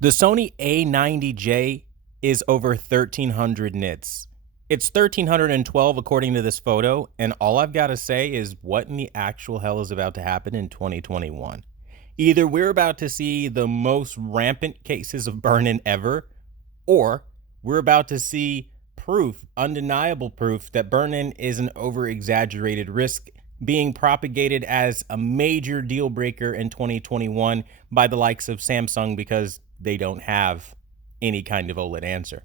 The Sony A90J is over 1300 nits. It's 1312 according to this photo, and all I've got to say is what in the actual hell is about to happen in 2021. Either we're about to see the most rampant cases of burn-in ever, or we're about to see proof, undeniable proof, that burn-in is an over-exaggerated risk being propagated as a major deal breaker in 2021 by the likes of Samsung because they don't have any kind of OLED answer.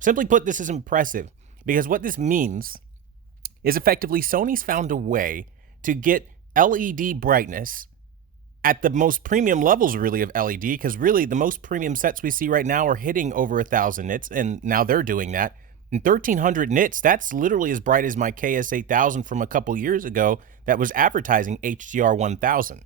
Simply put, this is impressive because what this means is effectively Sony's found a way to get LED brightness at the most premium levels really of LED, because really the most premium sets we see right now are hitting over 1000 nits, and now they're doing that. And 1300 nits, that's literally as bright as my KS8000 from a couple years ago that was advertising HDR 1000.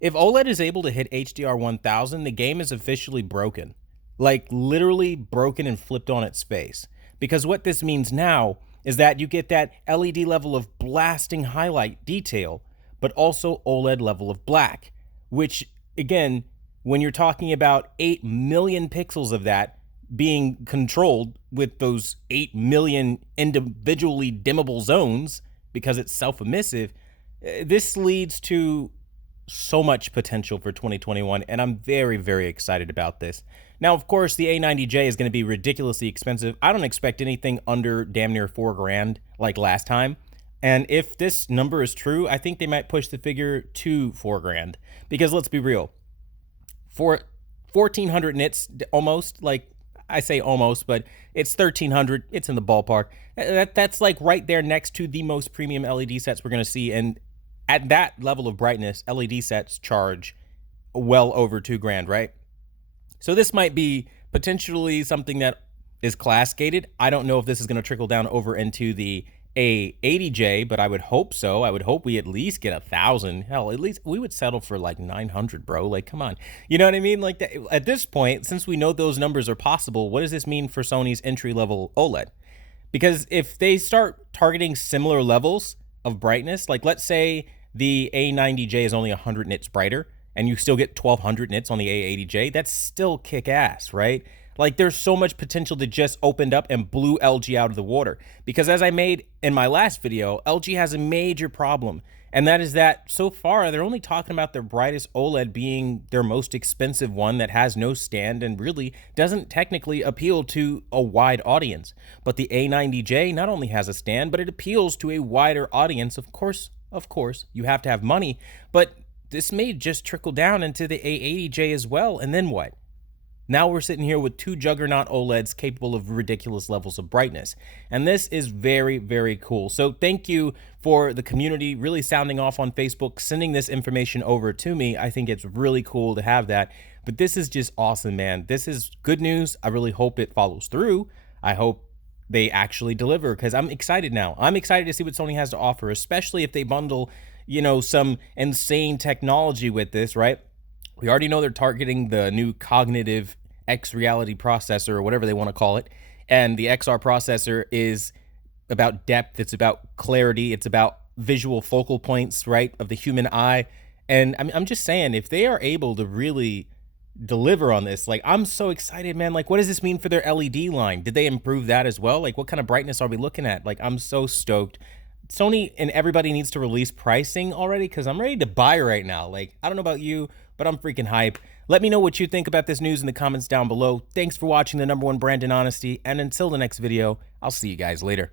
If OLED is able to hit HDR 1000, the game is officially broken. Like literally broken and flipped on its face. Because what this means now is that you get that LED level of blasting highlight detail, but also OLED level of black, which again, when you're talking about 8 million pixels of that being controlled with those 8 million individually dimmable zones because it's self-emissive, this leads to so much potential for 2021, and I'm very, very excited about this. Now, of course, the A90J is going to be ridiculously expensive. I don't expect anything under damn near $4,000 like last time. And if this number is true, I think they might push the figure to $4,000. Because let's be real, for 1400 nits, almost, like I say almost, but it's 1300. It's in the ballpark. That's like right there next to the most premium LED sets we're going to see. And at that level of brightness, LED sets charge well over $2,000, right? So this might be potentially something that is class gated. I don't know if this is going to trickle down over into the A80J, but I would hope so. I would hope we at least get 1000. Hell, at least we would settle for like 900, bro. Like, come on. You know what I mean? Like that, at this point, since we know those numbers are possible, what does this mean for Sony's entry-level OLED? Because if they start targeting similar levels of brightness, like let's say the A90J is only 100 nits brighter, and you still get 1200 nits on the A80J, that's still kick-ass, right? Like, there's so much potential that just opened up and blew LG out of the water. Because as I made in my last video, LG has a major problem, and that is that so far they're only talking about their brightest OLED being their most expensive one that has no stand and really doesn't technically appeal to a wide audience. But the A90J not only has a stand, but it appeals to a wider audience. Of course, you have to have money, but this may just trickle down into the A80J as well, and then what? Now we're sitting here with two juggernaut OLEDs capable of ridiculous levels of brightness. And this is very, very cool. So thank you for the community really sounding off on Facebook, sending this information over to me. I think it's really cool to have that. But this is just awesome, man. This is good news. I really hope it follows through. I hope they actually deliver, because I'm excited now. I'm excited to see what Sony has to offer, especially if they bundle, you know, some insane technology with this, right? We already know they're targeting the new cognitive X reality processor, or whatever they want to call it. And the XR processor is about depth. It's about clarity. It's about visual focal points, right, of the human eye. And I'm just saying, if they are able to really deliver on this, like, I'm so excited, man. Like, what does this mean for their LED line? Did they improve that as well? Like, what kind of brightness are we looking at? Like, I'm so stoked. Sony and everybody needs to release pricing already, because I'm ready to buy right now. Like, I don't know about you, but I'm freaking hype. Let me know what you think about this news in the comments down below. Thanks for watching the #1 brand in honesty, and until the next video, I'll see you guys later.